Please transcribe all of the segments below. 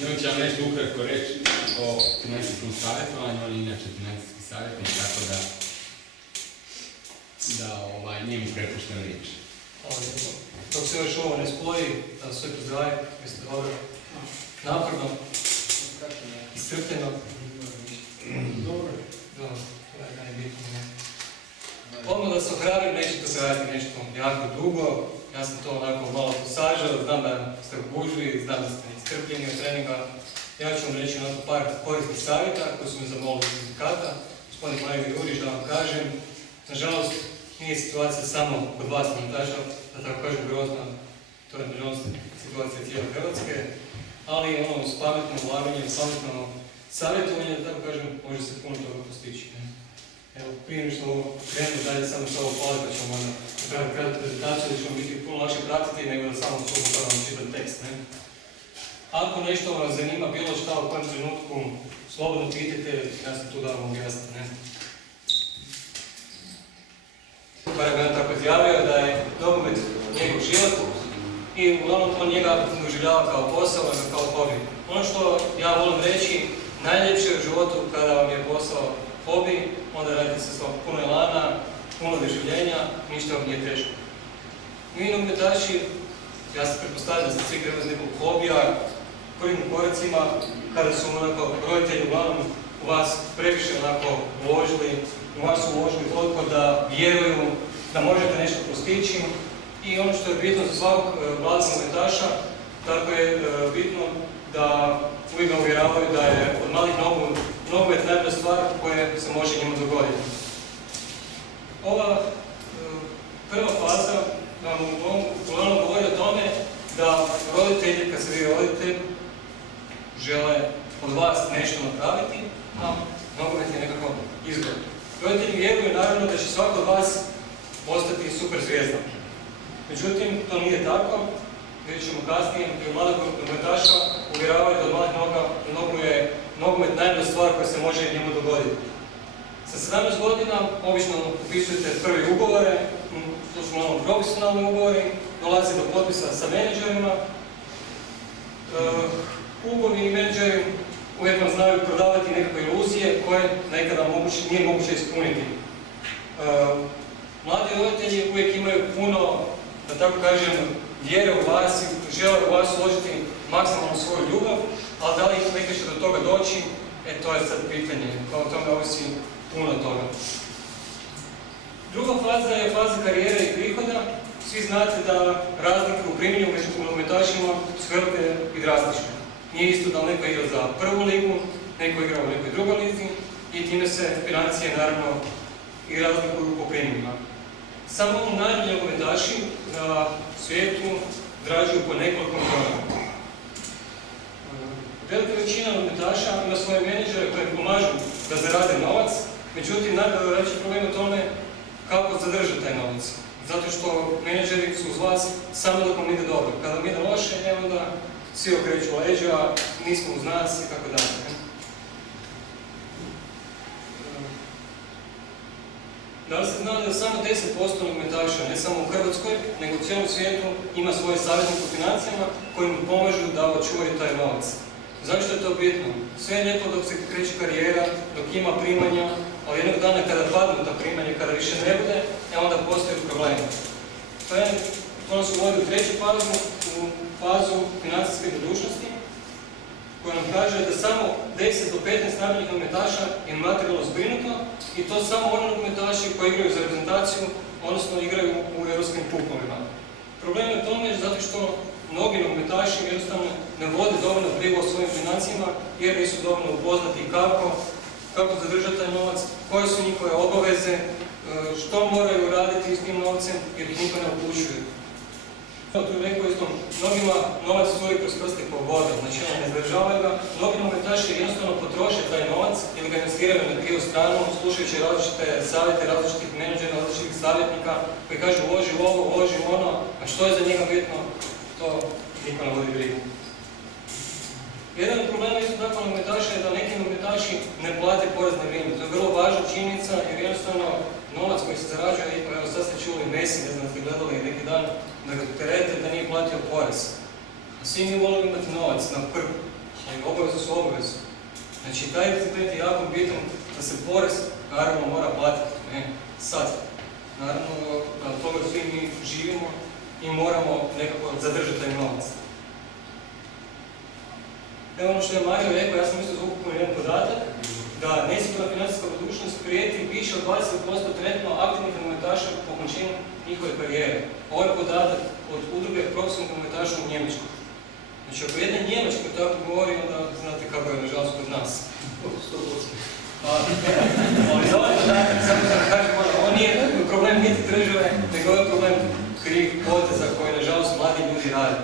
I on će vam nešto ukratko reći o financijskom savjetovanju, on je inače financijski savjetnik, tako da njemu prepuštam riječ. Hvala lijepo. Dok se još ovo ne spoji, da sve pozdravi, jeste dobro, naporno, iscrpljeno. Dobro. To je najbitnije. Odmah da se ohrabrim, neće to trajati nešto jako dugo. Ja sam to onako malo posažao, znam da ste u gužvi, znam da ste iscrpljeni od treninga. Ja ću vam reći onako par korisnih savjeta koji su me zamolili iz sindikata. Gospodin Major Jurić, da vam kažem, nažalost, nije situacija samo kod vas nogometaša, da tako kažem grozna, to je nažalost situacija cijele Hrvatske, ali s pametnom ulaganjem, pametno savjetovanje, da tako kažem, može se puno toga postići. Evo, prije nego što krenu dalje, samo što ovo hvali, pa ćemo onda napraviti kratku prezentaciju, da ćemo biti puno lakše pratiti nego da samo vam čitati tekst. Ako nešto vas zanima, bilo šta u kojem trenutku, slobodno pitajte, ja sam tu da vam objasniti. Barem je tako izjavio da je nogomet njegov život i uglavnom on njega doživljava kao posao, nego kao hobi. Ono što ja volim reći, najljepše u životu kada vam je posao hobi, onda radite sa svom puno elana, puno doživljenja, ništa vam nije teško. Mi nogometaši, ja se pretpostavljam da ste svi krenuli iz nekog hobija, prvim koracima, kada su roditelji uglavnom u vas previše uložili, u vas su uložili toliko da vjeruju da možete nešto postići. I ono što je bitno za svakog mladog nogometaša, tako je bitno da uvijek ga uvjeravaju da je od malih nogu nogomet najbolja stvar koja se može njemu dogoditi. Ova prva faza vam uglavnom govori o tome da roditelji, kad se vi rodite, žele od vas nešto napraviti, a nogomet je nekako izgled. Roditelji vjeruju naravno da će svako od vas postati super zvijezda. Međutim, to nije tako. Vidjet ćemo kasnije, i od mladog nogometaša uvjeravaju da od malih nogu je nogomet najbolja stvar koja se može njemu dogoditi. Sa 17 godina obično upisujete prvi ugovore, to su profesionalni ugovori, dolazi do potpisa sa menadžerima. Klubovi i menadžeri uvijek vam znaju prodavati nekakve iluzije koje nekada nije moguće ispuniti. Mladi roditelji uvijek imaju puno, da tako kažem, vjere u vas i žele u vas uložiti maksimalno svoju ljubav, ali da li nekada će do toga doći, to je sad pitanje, kao o tome ovisi puno toga. Druga faza je faza karijere i prihoda. Svi znate da razlike u primanju među nogometašima su velike i drastične. Nije isto da li neko igra za prvu ligu, neko igra u nekoj drugoj lizi i time se financije naravno i razlikuju po primanjima. Samo najbolji nogometaši na svijetu zarađuju po nekoliko milijuna. Velika većina nogometaša ima svoje menadžere koji pomažu da zarade novac, međutim najveći problem je u tome kako zadržati taj novac. Zato što menadžeri su uz vas samo dok vam ide dobro. Kada vam ide loše, onda svi okreću leđa, nismo uz nas i tako dalje. Da li ste znali da samo 10% nogometaša, ne samo u Hrvatskoj, nego u cijelom svijetu, ima svoje savjetnike u financijama koji mu pomažu da očuvaju taj novac? Zašto je to bitno? Sve je lijepo dok se kreće karijera, dok ima primanja, ali jednog dana kada padnu ta primanja, kada više ne bude, onda postoje problemi. To nas uvodi u treću fazu, u fazu financijske budućnosti, koja nam kaže da samo 10 do 15 najboljih nogometaša je materijalno zbrinuto i to samo oni nogometaši koji igraju za reprezentaciju, odnosno igraju u europskim kupovima. Problem je u tome zato što mnogi nogometaši jednostavno ne vode dovoljno brigu o svojim financijama jer nisu dovoljno upoznati kako zadržati taj novac, koje su njihove obaveze, što moraju raditi s tim novcem jer ih niko ne upućuje. Tu je rekao isto, mnogima novac stoji kroz prste kao voda, znači ne zadržavaju ga. Mnogi nogometaši jednostavno potroše taj novac ili ga investiraju na krivu stranu, slušajući različite savjete različitih menadžera, različitih savjetnika koji kažu uloži u ovo, uloži u ono, a što je za njega bitno, to niko ne vodi brigu. Jedan od problema isto tako nogometaša je da neki nogometaši ne plate porez na vrijeme. To je vrlo važna činjenica jer jednostavno novac koji se zarađuje, evo sad ste čuli Messi, ne znam da ste gledali neki dan, da ga terete da nije platio porez. A svi mi volimo imati novac na prvu, ali obaveze su obaveze. Znači, taj recipitent je jako bitan da se porez naravno mora platiti, ne sad. Naravno, na toga svi mi živimo i moramo nekako zadržati taj novac. Evo ono što je Mario rekao, ja sam isto zakupio jedan podatak, da nesigurna financijska budućnost prijeti više od 20% trenutno aktivnih nogometaša po okončanju njihove karijere. Ovo je podatak od udruge profesionalnih nogometaša u Njemačkoj. Znači, ako jedna Njemačka tako govori, onda znate kako je nažalost kod nas. 100%. Ali za ovaj podatak, samo da kažem, ovo nije problem niti države, nego je problem krivih poteza koje nažalost mladi ljudi rade.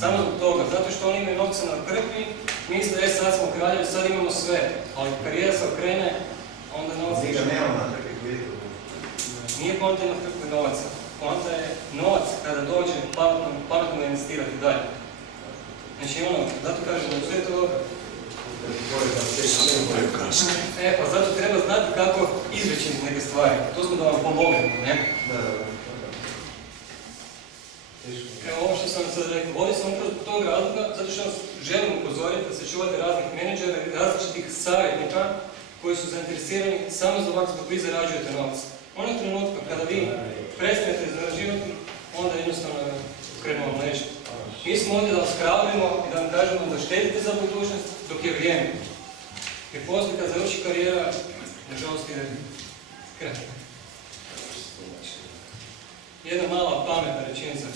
Samo zbog toga, zato što oni imaju novce na krpi, misle, sad smo kraljevi, sad imamo sve, ali karijera se okrene, onda novac Njega nema na krpi kvitu. Nije poanta na krpi novaca, poanta je novac kada dođe pametno investirati dalje. Znači zato kažem da sve to dobro. Pa zato treba znati kako izreći neke stvari, to smo da vam pomognemo, ne? Evo ovo što sam sad rekao, ovdje sam upravo zbog tog razloga, zato što vas želim upozoriti da se čuvate raznih menadžera i različitih savjetnika koji su zainteresirani samo za vas zbog vi zarađujete novac. Onog trenutka kada vi prestanete zarađivati, onda jednostavno krenemo mrežu. Mi smo ovdje da vas hrabrimo i da vam kažemo da štedite za budućnost dok je vrijeme. Jer poslije kad završi karijera, nažalost ide kraj. Jedna mala pametna rečenica.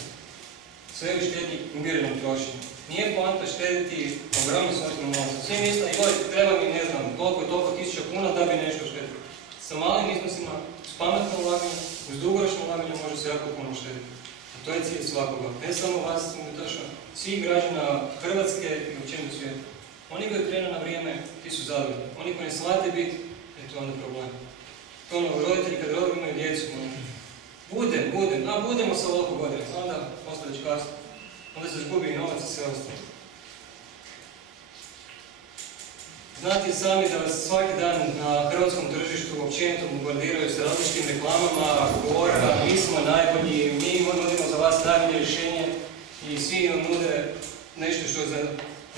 Sve u štednji umjerenom trošenju. Nije poanta štediti ogromni svojstvom novca. Svi misle, joj, treba mi, ne znam, toliko tisuća kuna da bi nešto štediti. Sa malim iznosima, s pametnom ulaganjem, uz dugoročno ulaganje može se jako puno štediti. A to je cilj svakoga. Ne samo vas, nogometaša, svih građana Hrvatske i općenito svijeta. Oni koji krenu na vrijeme, ti su zadovoljni. Oni koji ne shvate biti, to je onda problem. To roditelji kad imaju djecu, budemo sa ovoliko godina, onda ostaje već kasno. Onda se izgubi i novac i sve ostalo. Znate sami da vas svaki dan na hrvatskom tržištu općenito bombardiraju sa različitim reklamama, govora, mi smo najbolji, mi nudimo za vas najbolje rješenje i svi vam nude nešto što je za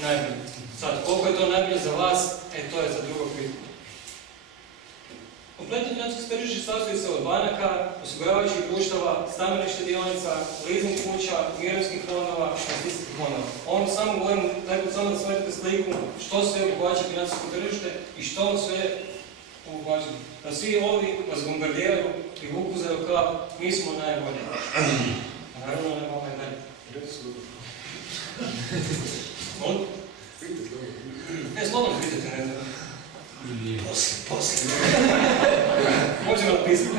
najbolje. Sad, koliko je to najbolje za vas, to je za drugog pitanja. Kompletno financijsko tržište sastoji se od banaka, osiguravajućih društava, stambenih štedionica, leasing kuća, mirovinskih fondova, investicijskih fondova. Ovo samo govorim, samo da shvatite sliku što sve obuhvaća financijsko tržište i što sve obuhvaća. Da svi ovi vas bombardiraju i vuku za rukav, mi smo najbolji. Naravno, ne mogu najbolji. Ne, slobodno pitajte, ne znam. Poslije. Možemo napisati.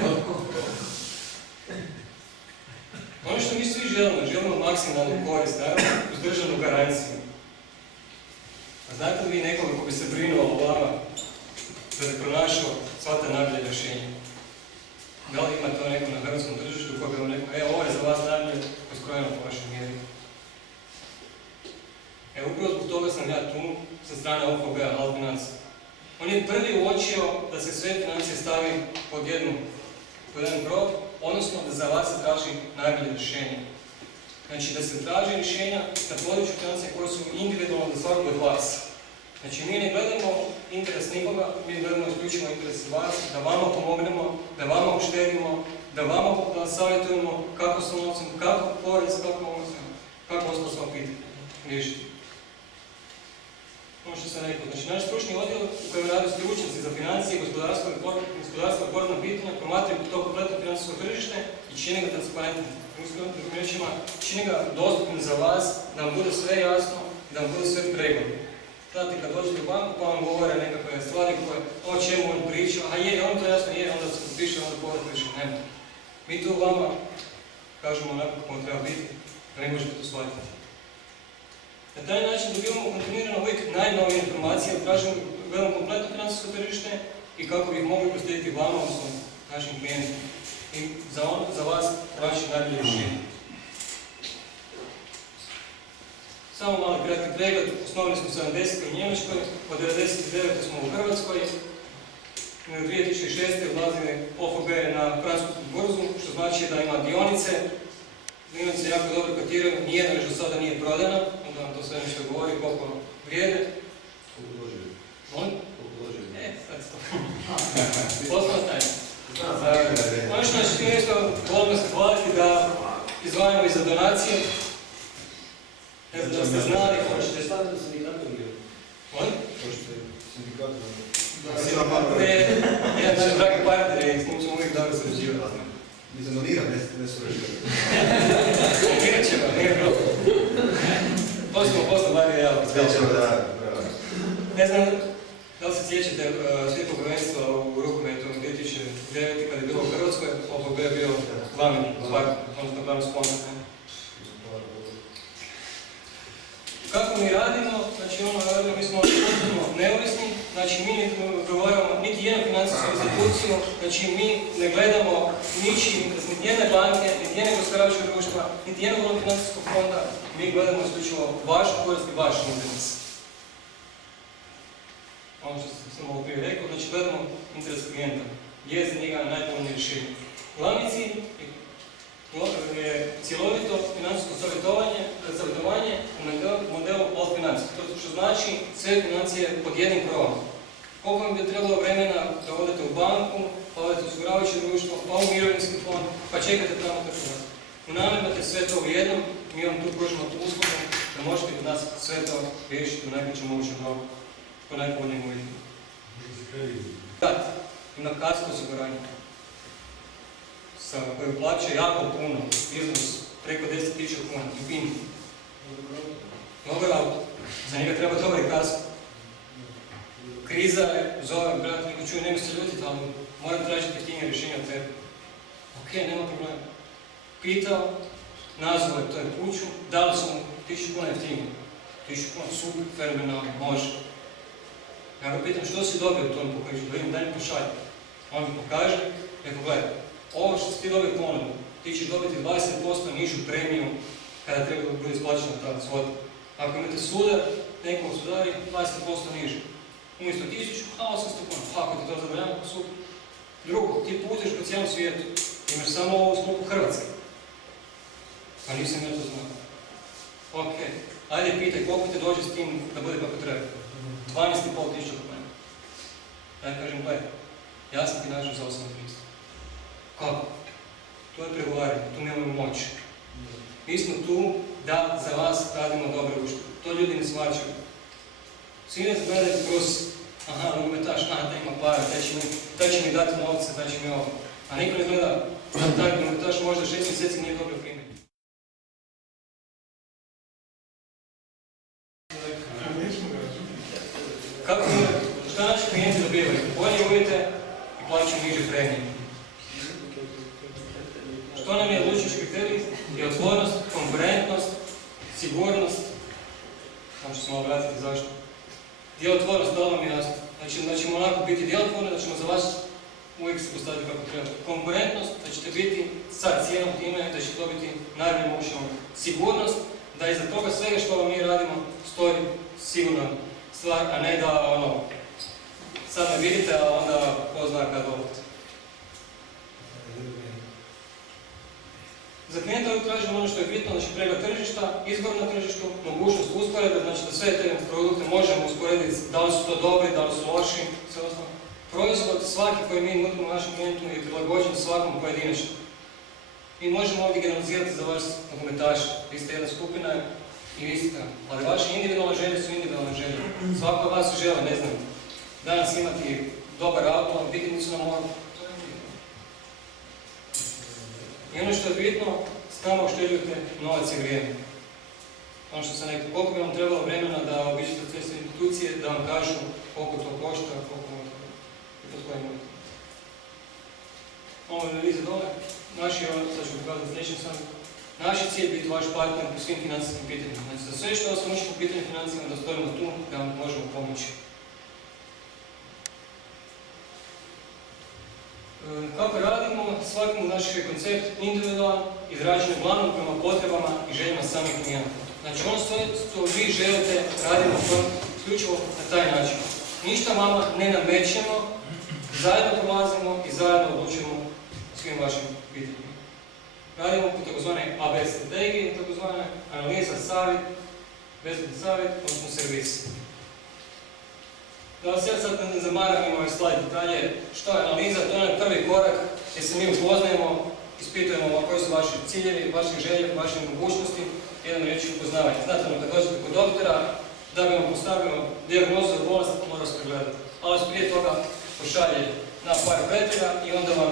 Ono što mi svi želimo maksimalnu korist, uz državnu garanciju. A znate li vi nekoga ko bi se brinuo o vama, da bi pronašao sva ta najbolja rješenja? Da li ima to neko na hrvatskom tržištu ko bi vam rekao, ovo je za vas najbolje, poskrojeno po vašoj mjeri? Upravo zbog toga sam ja tu, sa strane OFB-a, Alt Financija. On je prvi uočio da se sve financije stavi pod jedan krov, odnosno da za vas se traži najbolje rješenje. Znači da se traži rješenja na području financija koje su individualno za svakog od vas. Znači mi ne gledamo interes nikoga, mi gledamo isključivo interes vas, da vama pomognemo, da vama uštedimo, da vama savjetujemo kako s novcem, kako porez, kako ostalo s vam pitanje riješiti. Ono što sam rekao, znači naš stručni odjel u kojem rade stručnjaci za financije, gospodarstvo i porezna pitanja promatraju to kompletno financijsko tržište i čine ga transparentnim. Drugim rečima, čine ga dostupnim za vas, da vam bude sve jasno i da vam bude sve pregledno. Znate, kad dođete u banku pa vam govore nekakve stvari koje, o čemu on priča, a je, on to jasno je, onda se potpiše, onda povrat piše, nema. Mi tu vama kažemo onako kako treba biti, da ne možete to shvatiti. Na taj način dobivamo kontinuirano uvijek najnovije informacije, gledamo kompletno financijsko tržište i kako bih mogli proslijediti vama, odnosno našim klijentima. I za vas pronaći najbolje rješenje. Samo malo kratki pregled, osnovali smo 70. u Njemačkoj, od 1999. smo u Hrvatskoj. 2006. odlazili OFB na francusku burzu, što znači da ima dionice. Dionice jako dobro kotiraju, nijedna još do sada nije prodana, onda vam to sve nešto govori koliko vrijede. Koliko dođe? Molim? Koliko dođe? Sad to. Poslovna tajna. Ono što nas čini nešto volimo se hvaliti da izdvajamo i za donacije. Ne znam da ste znali. Hoćete staviti u sindikatu ili? Molim? Hoćete sindikatu ili? Jedan naš dragi partner i s njim ćemo uvijek dobro sređivati. Mislim, doniram, ne su reći. Donirat ćemo, nije problem. To ćemo posle bar i ja. Svećemo da... Ne znam da li se sjećate svjetskog prvenstva u rukometu 2009. kada je bilo u Hrvatskoj, OPB je bio glavni partner, odnosno glavni sponsor. Kako mi radimo, znači mi smo potpuno neovisni, znači mi ne progovaramo niti jednu financijsku instituciju, znači mi ne gledamo niti jedne banke, niti jedne gospodarskog društva, niti jednog financijskog fonda, mi gledamo isključivo vašu korist i vaš interes. Ono što sam ovo prije rekao, znači gledamo interes klijenta, gdje je za njega najpovoljnije rješenje. Glavni cilj je cjelovito financijsko savjetovanje u modelu All Finance. To što znači sve financije pod jednim krovom. Koliko vam bi trebalo vremena da odete u banku, pa odete u osiguravajuće društvo, pa u mirovinski fond, pa čekate tamo tako. Unamljate sve to u jednom, mi vam tu pružimo tu uslugu da možete kod nas sve to riješiti u najkraćem mogućem roku, po najpovoljnijim uvjetima. Da, ima kasko osiguranje koji plaća jako puno, iznos preko 10.000 kuna, u PIN. Dobar auto, za njega treba dobar i kasko. Kriza je, zovem, brat, neko čuje, nema se ljutiti, ali moram tražiti jeftinije rješenja od tebe. Ok, nema problema. Pitao, nazvao je toj kuću, dali su mu 1000 kuna jeftinije. 1000 kuna, super, fenomenalno, može. Ja ga pitam što si dobio u tom pokrižu, da vidim, daj mi pošalj. On mi pokaže, rekao, gledaj, ovo što si ti dobio ponudu, ti ćeš dobiti 20% nižu premiju kada treba da bude isplaćena ta svota. Ako imate sudar, nekom sudari, 20% niže. Umjesto 1000, a 800 kuna. Ako ti to zadovoljava, super. Drugo, ti putuješ po cijelom svijetu, imaš samo ovo u sklopu Hrvatske. Pa nisam ja to znao. Ok, ajde pitaj koliko te dođe s tim da bude kako treba. 12.500 kuna. Ja kažem, gledaj, ja sam ti našao za 8.300. Kako? To je pregovaranje, tu nemamo moć. Mi smo tu da za vas radimo dobre uštede. To ljudi ne shvaćaju. Svi ne gledaju kroz, aha, nogometaš, taj ima para, taj će mi dati novce, taj će mi ovo. A niko ne gleda, taj nogometaš možda 6 mjeseci nije dobro primjer. Kako mi, šta naši klijenti dobivaju? Bolje uvjete i plaćaju niže premije. Što nam je odlučujući kriterij? Je otvornost, konkurentnost, sigurnost. Samo što smo obratiti zašto. Djelotvornost, da li vam je jasno? Znači da ćemo onako biti djelotvorni, da ćemo za vas uvijek se postaviti kako treba. Konkurentnost, da ćete biti sa cijenom time, da ćete dobiti najbolje moguće. Sigurnost, da iza toga svega što vam mi radimo stoji sigurna stvar, a ne da ono, sad me vidite, a onda ko zna kad dobiti. Za klijenta uvijek tražimo ono što je bitno, znači pregled tržišta, izbor na tržištu, mogućnost usporedbe, znači da sve te produkte možemo usporediti, da li su to dobri, da li su loši, sve ostalo. Proizvod svaki koji mi nudimo našem klijentu je prilagođen svakom pojedinačno. Mi možemo ovdje generalizirati za vaš nogometaš, vi ste jedna skupina i vi ste, ali vaše individualne želje su individualne želje. Svako od vas žele, ne znam, danas imati dobar auto, ali biti nisu na moru. I ono što je bitno, s nama uštedjujete novac i vrijeme. Ono što sam rekao, koliko bi vam trebalo vremena da obiđete sve institucije, da vam kažu koliko to košta, koliko možete i pod kojim uvjetima. Ovo je analiza dole. Sad ću pokazati sljedećem sam. Naš je cilj biti vaš partner u svim financijskim pitanjima. Znači, za sve što vas muči po pitanju financijama, da stojimo tu, da vam možemo pomoći. Kako radimo, svaki naš koncept individualan, izrađen uglavnom prema potrebama i željama samih klijenata. Znači ono što vi želite, radimo isključivo na taj način. Ništa vama ne namećemo, zajedno prolazimo i zajedno odlučujemo svim vašim pitanjima. Radimo po tzv. AB strategiji, tzv. analiza, savjet, besplatni savjet, odnosno servis. Da vas ja sad ne zamaram, imam ovaj slajd detalje, što je analiza, to je onaj prvi korak gdje se mi upoznajemo, ispitujemo koji su vaši ciljevi, vaše želje, vaše mogućnosti, jednom riječi upoznavanje. Znate, kad dođete kod doktora, da bi vam postavio dijagnozu za bolest, mora se pregledati. Ali se prije toga pošalje na par pretraga i onda vam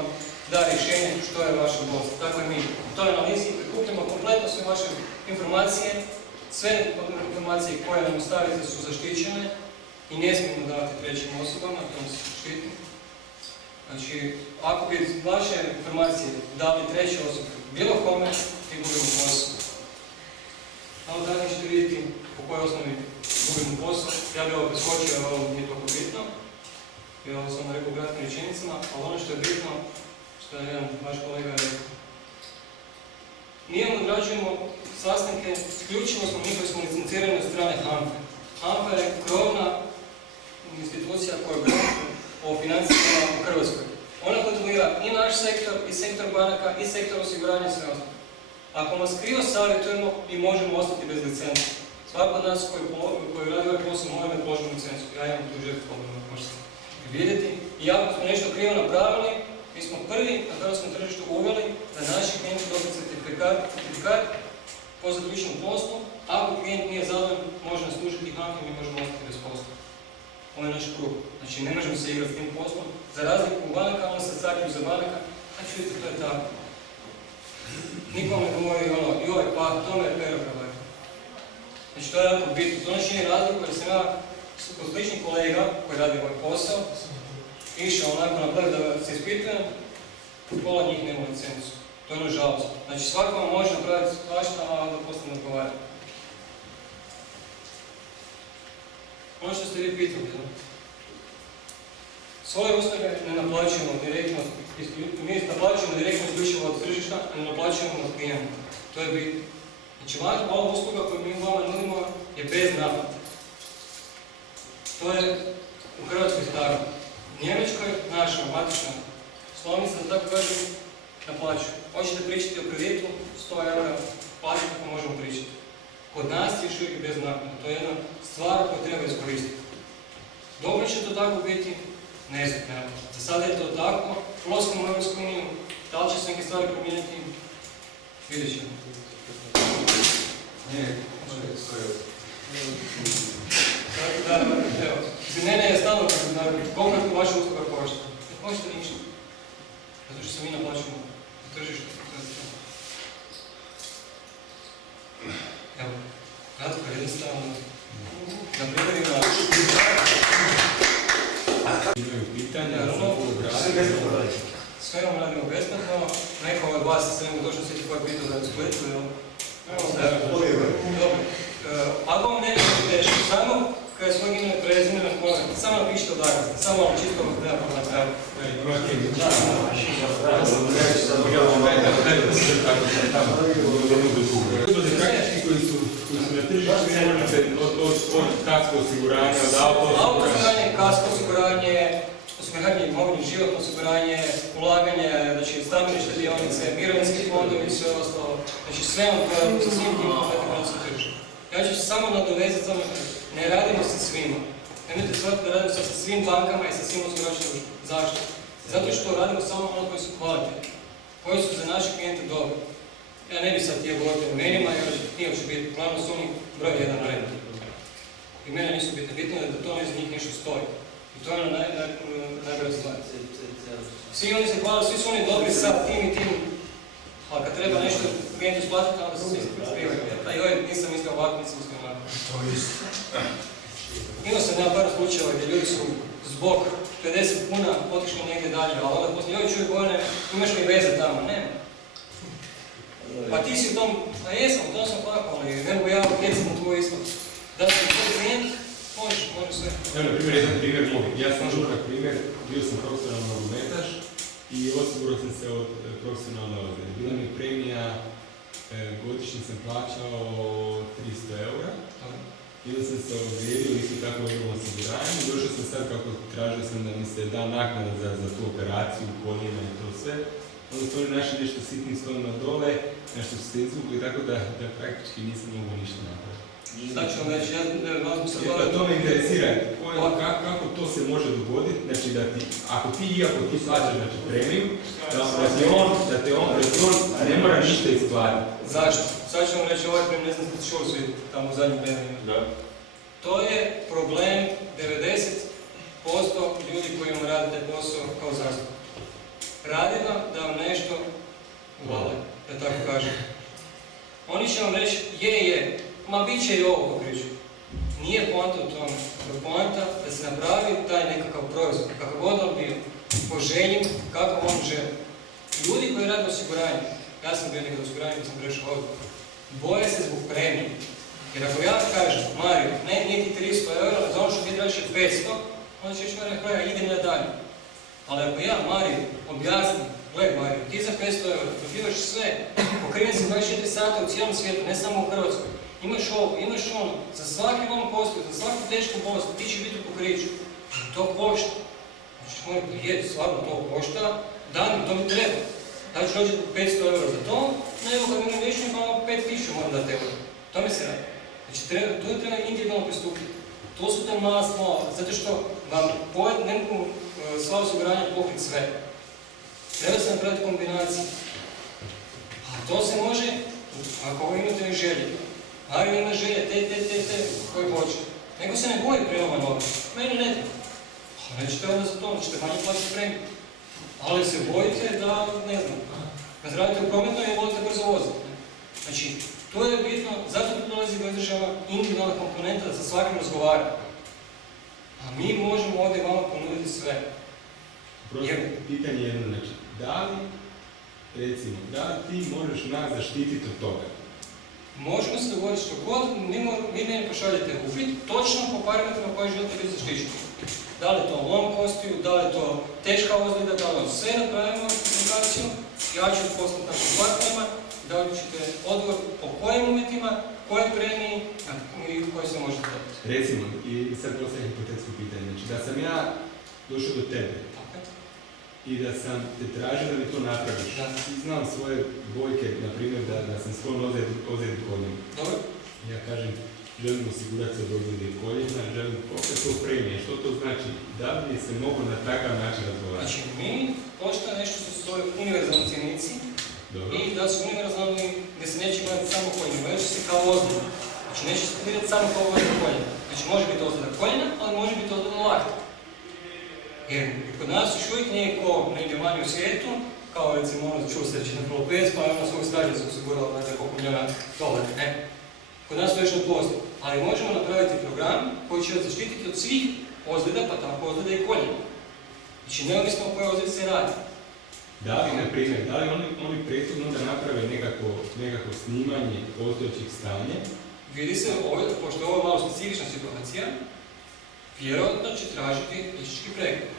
da rješenje što je vaša bolest. Tako i mi u toj analizi prikupljamo kompletno sve vaše informacije, sve informacije koje nam stavite su zaštićene i ne smijemo davati trećim osobama, to se štiti. Znači, ako bi vaše informacije dali treće osobe bilo kome, mi gubimo posao. Ali tako ćete vidjeti po kojoj osnovi gubimo posao. Ja bih ovo preskočio, jer ovo nije toliko bitno. I ovo sam rekao u kratkim rečenicama, ali ono što je bitno, što je jedan vaš kolega rekao. Mi odrađujemo sastanke, isključivo smo mi koji smo licencirani od strane HANFA. HANFA je krovna institucija koja brine o financijama u Hrvatskoj. Ona kontrolira i naš sektor, i sektor banaka, i sektor osiguranja i sve ostalo. Ako nas krivo savjetujemo, mi možemo ostati bez licence. Svako od nas koji radi ovaj posao mora imati položenu licencu. Ja imam tu želju problema, možete vidjeti. I ako smo nešto krivo napravili, mi smo prvi na hrvatskom tržištu uveli da naši klijenti dobiju certifikat po zaključenom poslu. Ako klijent nije zadovoljan, može nas tužiti i HANFA, mi možemo ostati bez posla. Ovo je naš krug. Znači, ne možemo se igrati s tim poslom. Za razliku u banaka, onda se sakriju za banaka. Znači, vidite, to je tako. Nikom ne govori ono, joj, pa tome je perokravaj. Znači, to je jako bitno. To ne čini razliku jer sam ja kod sličnih kolega koji radi ovaj posao išao onako na plek da se ispitujem, pola njih nema licencu. To je nažalost. Znači, svako vam može napraviti svašta, a onda poslije ne odgovara. Ono što ste vi pitali, svoje usluge ne naplaćujemo direktno, mi naplaćujemo direktno isključivo od tržišta, a ne naplaćujemo od klijenta. To je bitno. Znači, ova usluga koju mi vama nudimo je bez naplate. To je u Hrvatskoj tako. U Njemačkoj, naša matična slovnica, da tako kažem, naplaćuje. Hoćete pričati o kreditu, 100 € plaćati ako možemo pričati. Kod nas je još uvijek bez naknade. To je jedna stvar koju treba iskoristiti. Dobro će to tako biti? Ne znam. Za sada je to tako. Ulaskom u Europsku uniju, da li će se neke stvari promijeniti? Vidjet ćemo. Evo, za mene je stalo koliko vaša usluga košta. Ne košta ništa. Zato što se mi naplaćujemo na tržištu. Evo, kratko, jednostavno, na primjerima... Imaju pitanja, sve vam radimo besplatno, neko od vas se ne mogu točno sjetiti koja je pitao da je u Splitu, jel? Dobro. Ako vam ne biti teško, samo kada svojeg imena prezimena, samo napišite odakle, samo vam čisto nema problema. Koji su na tržištu od kasko osiguranja, od auto osiguranje, kasko osiguranje, osiguranje imovine, životno osiguranje, ulaganje, znači stambene štedionice, mirovinski fondovi i sve ostalo. Znači sve on koja sa svim tim kompletno se tržištu. Ja ću se samo nadovezati, samo ne radimo sa svima. Nemojte shvatiti da radimo sa svim bankama i sa svim osiguračnim društvima. Zašto? Zato što radimo samo ono koji su kvalitetni, koji su za naše klijente dobri. Ja ne bih sad htio govoriti o imenima, jer nije će biti, uglavnom su oni broj jedan brend. Imena nisu bitne, bitno je da to iz njih nešto stoji. I to je ono najbolja stvar. Svi oni se hvale, svi su oni dobri sa tim i tim, ali kad treba nešto klijentu isplatiti, onda se svi skrivaju. A joj, nisam mislio ovako, nisam mislio ovako. Imao sam jedan par slučajeva gdje ljudi su zbog 50 kuna otišli negdje dalje, ali onda poslije, joj čuj Bojane, imaš li veze tamo? Nema. Pa ti si u tom, a jesam, u tom sam tako, ali ne mogu ja utjecati na tvoj isplatu. Da si tvoj klijent, može sve. Evo, na primjer, jedan primjer moj. Ja sam žutak primjer, bio sam profesionalni nogometaš i osigurao sam se od profesionalne ozljede. Bila mi je premija, godišnje sam plaćao 300 €. I onda sam se ozlijedio, isto tako imao osiguranje. Došao sam sad kako tražio sam da mi se da naknada za tu operaciju, koljena i to sve. Onda su oni našli nešto sitnim stolima dole, nešto su se izvukli, tako da praktički nisam mogao ništa napraviti. Sad ću vam reći, ja ne znam se To me interesira, kako to se može dogoditi, znači ako ti plaćaš znači, premiju, da te on ne mora ništa isplatiti. Zašto? Sad ću vam reći ovaj primjer, ne znam da ste čuli svi tamo u zadnjim premijima. Da. To je problem 90% ljudi koji vam rade taj posao kao zastupnik. Radi vam da vam nešto uvale, da tako kažem. Oni će vam reći, ma bit će i ovo pokriču. Nije poanta u tome, nego poanta da se napravi taj nekakav proizvod, kako god on bio, po želji, kako on želi. Ljudi koji rade osiguranje, ja sam bio nekad osiguranje kad sam prešao ovdje, boje se zbog premije. Jer ako ja kažem, Mario, ne, nije ti 300 eura, za ono što ti tražiš je 500, onda će Mario, idem ja dalje. Ali ako ja, Mario, objasnim, gledaj Mario, ti za 500 eura dobivaš sve, pokriven si 24 sata u cijelom svijetu, ne samo u Hrvatskoj. Imaš ovo, imaš ono, za svaki lom postoji, za svaku tešku bolest, ti će biti u pokriću. To košta. Znači, stvarno to košta, to mi treba. Da ću rođeti 500 eura za to, nego kad mi ne više, imamo 5000 moram dati eura. To mi se radi. Znači, to treba individualno pristupiti. To su te mala slova, zato što vam ne mogu sva osiguranja pokriti sve. Treba se napraviti kombinaciju. A to se može, ako imate i želje. Mario ima želje, te, koje hoće. Nego se ne boji preloma noga. Meni ne treba. Nećete onda za to, nećete manje platiti premiju. Ali se bojite da, ne znam, kad radite u prometnoj i volite brzo voziti. Znači, to je bitno, zato tu dolazi do izražava individualna komponenta da sa svakim razgovara. A mi možemo ovdje vama ponuditi sve. Prosto pitanje je jedno, znači, da li ti možeš nas zaštititi od toga? Možemo se dogovoriti što god, vi meni pošaljete upit, točno po parametrima koje želite biti zaštićeni. Da li je to lom kostiju, da li je to teška ozljeda, da li sve napravimo komunikaciju, ja ću poslati tako partnerima, da li ćete odgovor po kojim uvjetima, koje premiji i koje se može dobiti. Recimo, i sad postavljam hipotetsko pitanje, znači da sam ja došao do tebe i da sam te tražio da mi to napraviš. I znam svoje bojke, na primjer, da sam sklon ozljedi koljena. Dobro. Ja kažem, želim osigurati se od ozljede koljena, želim opet to premije. Što to znači? Da li se mogu na takav način razgovarati? Znači, mi postoje nešto što su svoje univerzalni cjenici i da su univerzalni gdje se neće gledati samo koljena, gledat će se kao ozljeda. Znači, neće se gledati samo kao ozljeda koljena. Znači, može biti ozljeda koljena, ali može biti ozljeda lakta. Jer kod nas još uvijek nije ko negdje manje u svijetu, kao recimo ono čuo se reći na Prolopec, pa je ona svog stražnicu osigurala na koliko milijona dolara, ne? Kod nas to još ne postoji, ali možemo napraviti program koji će vas zaštititi od svih ozljeda, pa tako ozljeda i koljena. Znači neovisno o kojoj ozljedi se radi. Da li, na primjer, da li oni prethodno da naprave nekako snimanje postojećih stanja? Vidi se, pošto je ovo malo specifična situacija, vjerojatno će tražiti liječnički pregled.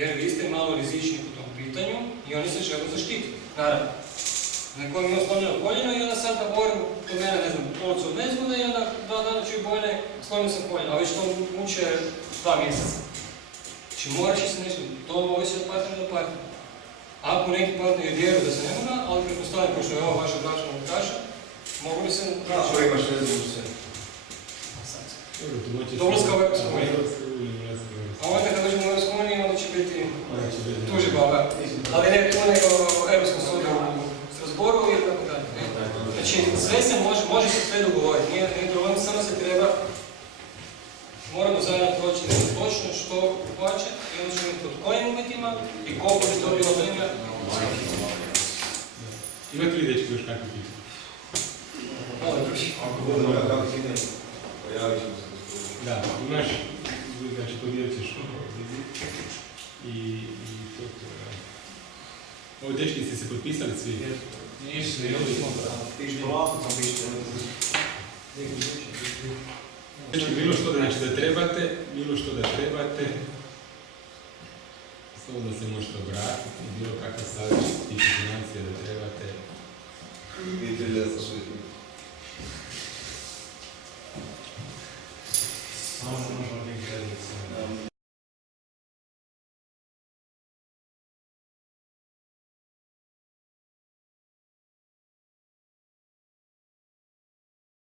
Jer vi ste malo rizični po tom pitanju i oni se žele zaštititi. Naravno, neko mi je oslonjeno koljeno i onda sad da govorim kod mene, ne znam, policu od nezgode i onda 2 dana ću i bojne, slonio sam koljeno, a već to muče 2 mjeseca. Znači morat će se nešto, to ovisi od partnera do partnera. Ako neki partner vjeruju da se ne mora, ali pretpostavljam, pošto je ovo vaša bračna montaža, mogu li se... Ako imaš vezu u sve. Do ulaska u Europsku uniju. A onda kad dođemo u Europsku uniju, onda će biti tužba. Ali ne tu nego u Europskom sudu u Strasbourgu i tako dalje. Znači, sve se može se sve dogovoriti. Nije problem, samo se treba, moramo zajedno proći točno što hoće i onda ćemo pod kojim uvjetima i koliko bi to bilo vremena. Imate li dečki još kakve pitanje? Hvala, druži. Ako budemo ja kakvi pitanje, pojavit ćemo se. Da, imaš, znači podijelit ćeš vizik i to. Ovo dečki ste se potpisali svi? Nisu, Piši polako, sam piši. Bilo što znači da trebate, slobodno se možete obratiti.